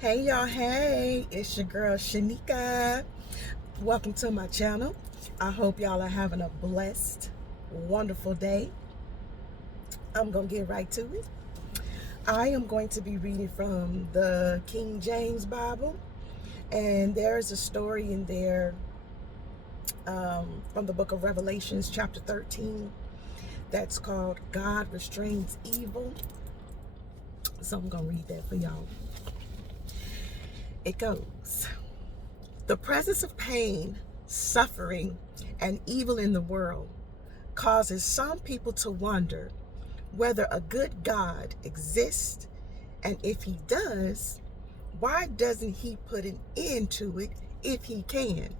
Hey y'all, hey, it's your girl Shanika. Welcome to my channel. I hope y'all are having a blessed, wonderful day. I'm going to get right to it. I am going to be reading from the King James Bible, and there's a story in there from the book of Revelations, chapter 13, that's called God Restrains Evil. So I'm going to read that for y'all. It goes, the presence of pain, suffering, and evil in the world causes some people to wonder whether a good God exists, and if he does, why doesn't he put an end to it if he can?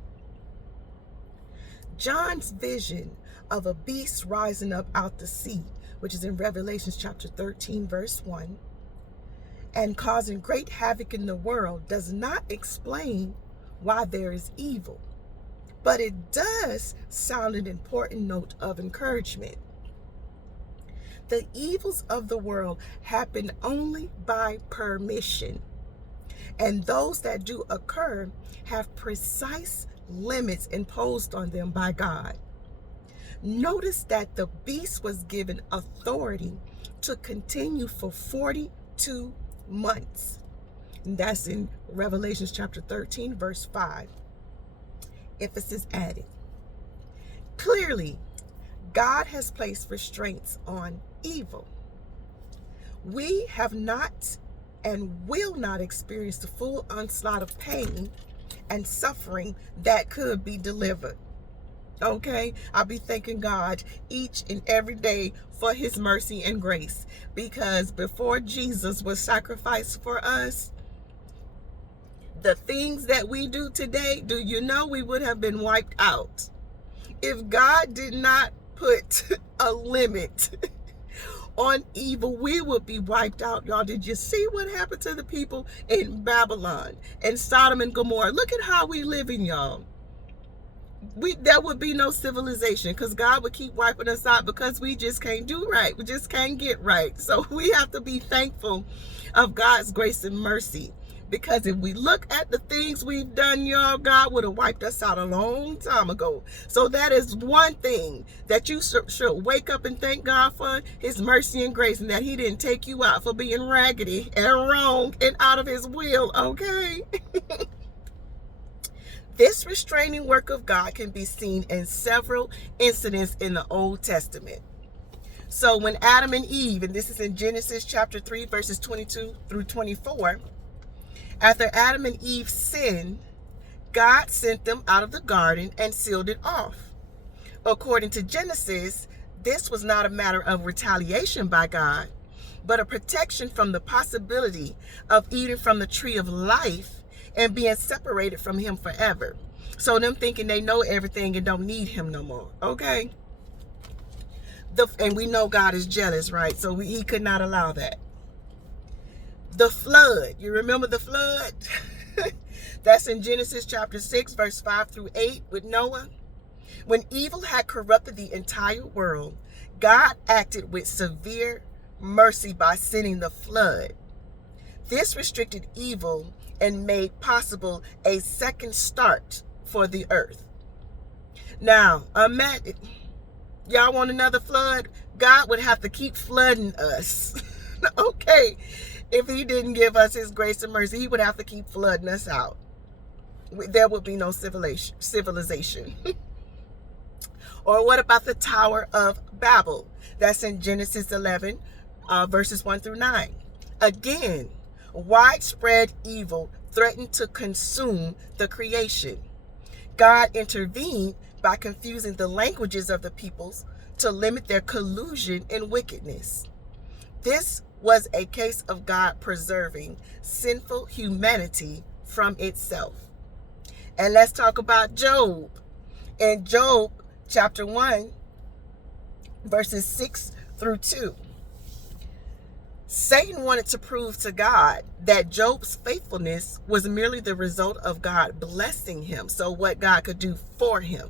John's vision of a beast rising up out the sea, which is in Revelations chapter 13, verse 1, and causing great havoc in the world, does not explain why there is evil, but it does sound an important note of encouragement. The evils of the world happen only by permission, and those that do occur have precise limits imposed on them by God. Notice that the beast was given authority to continue for 42 months. And that's in Revelations chapter 13, verse 5. Emphasis added. Clearly, God has placed restraints on evil. We have not and will not experience the full onslaught of pain and suffering that could be delivered. Okay, I'll be thanking God each and every day for his mercy and grace, because before Jesus was sacrificed for us, the things that we do today, do you know we would have been wiped out if God did not put a limit on evil? We would be wiped out, y'all. Did you see what happened to the people in Babylon and Sodom and Gomorrah? Look at how we living, y'all. There would be no civilization, because God would keep wiping us out because we just can't do right. We just can't get right. So we have to be thankful of God's grace and mercy, because if we look at the things we've done, y'all, God would have wiped us out a long time ago. So that is one thing that you should wake up and thank God for, his mercy and grace, and that he didn't take you out for being raggedy and wrong and out of his will, okay? This restraining work of God can be seen in several incidents in the Old Testament. So when Adam and Eve, and this is in Genesis chapter 3, verses 22 through 24, after Adam and Eve sinned, God sent them out of the garden and sealed it off. According to Genesis, this was not a matter of retaliation by God, but a protection from the possibility of eating from the tree of life and being separated from him forever. So them thinking they know everything and don't need him no more, okay? And we know God is jealous, right? So he could not allow that. The flood, you remember the flood? That's in Genesis chapter 6, verse 5 through 8 with Noah. When evil had corrupted the entire world, God acted with severe mercy by sending the flood. This restricted evil and made possible a second start for the earth. Now, imagine, y'all want another flood? God would have to keep flooding us. Okay, if he didn't give us his grace and mercy, he would have to keep flooding us out. There would be no civilization. Or what about the Tower of Babbel? That's in Genesis 11, verses 1 through 9. Again, widespread evil threatened to consume the creation. God intervened by confusing the languages of the peoples to limit their collusion and wickedness. This was a case of God preserving sinful humanity from itself. And let's talk about Job. In Job chapter 1, verses 6 through 2. Satan wanted to prove to God that Job's faithfulness was merely the result of God blessing him, so what God could do for him.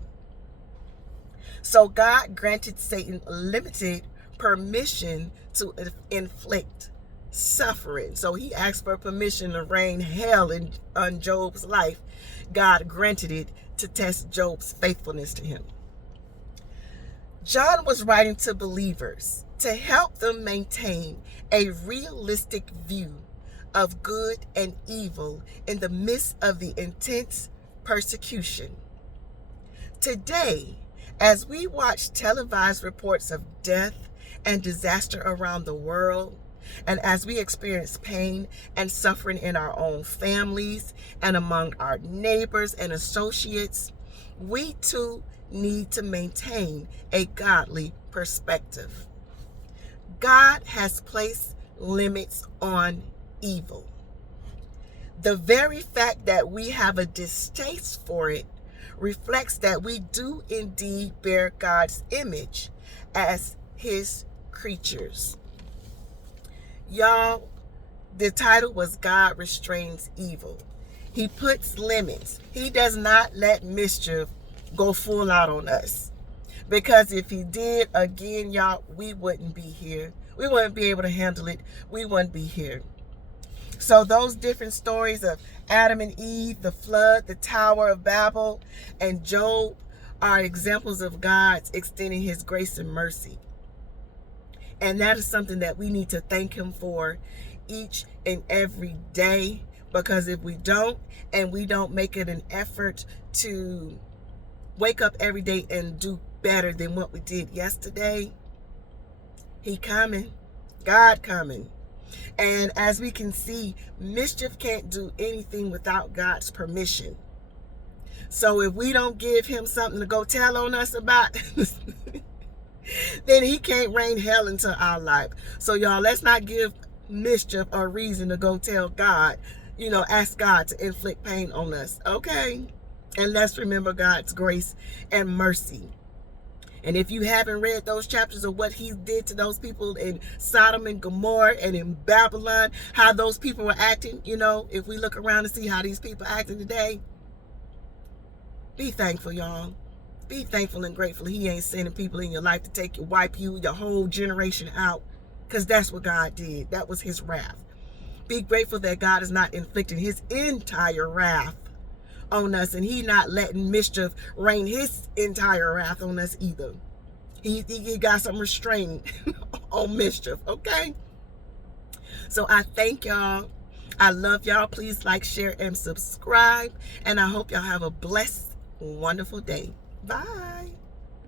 So God granted Satan limited permission to inflict suffering. So he asked for permission to rain hell on Job's life. God granted it to test Job's faithfulness to him. John was writing to believers to help them maintain a realistic view of good and evil in the midst of the intense persecution. Today, as we watch televised reports of death and disaster around the world, and as we experience pain and suffering in our own families and among our neighbors and associates, we too need to maintain a godly perspective. God has placed limits on evil. The very fact that we have a distaste for it reflects that we do indeed bear God's image as his creatures. Y'all, the title was God Restrains Evil. He puts limits. He does not let mischief go full out on us. Because if he did, again, y'all, we wouldn't be here. We wouldn't be able to handle it. We wouldn't be here. So those different stories of Adam and Eve, the flood, the Tower of Babbel, and Job are examples of God's extending his grace and mercy. And that is something that we need to thank him for each and every day. Because if we don't, and we don't make it an effort to wake up every day and do better than what we did yesterday, he coming. God coming. And as we can see, mischief can't do anything without God's permission. So if we don't give him something to go tell on us about, then he can't rain hell into our life. So y'all, let's not give mischief a reason to go tell God, ask God to inflict pain on us. Okay? And let's remember God's grace and mercy. And if you haven't read those chapters of what he did to those people in Sodom and Gomorrah and in Babylon, how those people were acting, if we look around and see how these people acting today, be thankful, y'all. Be thankful and grateful he ain't sending people in your life to wipe your whole generation out, because that's what God did. That was his wrath. Be grateful that God is not inflicting his entire wrath on us, and he not letting mischief rain his entire wrath on us either. He got some restraining on mischief. Okay, so I thank y'all. I love y'all. Please like, share, and subscribe, and I hope y'all have a blessed, wonderful day. Bye.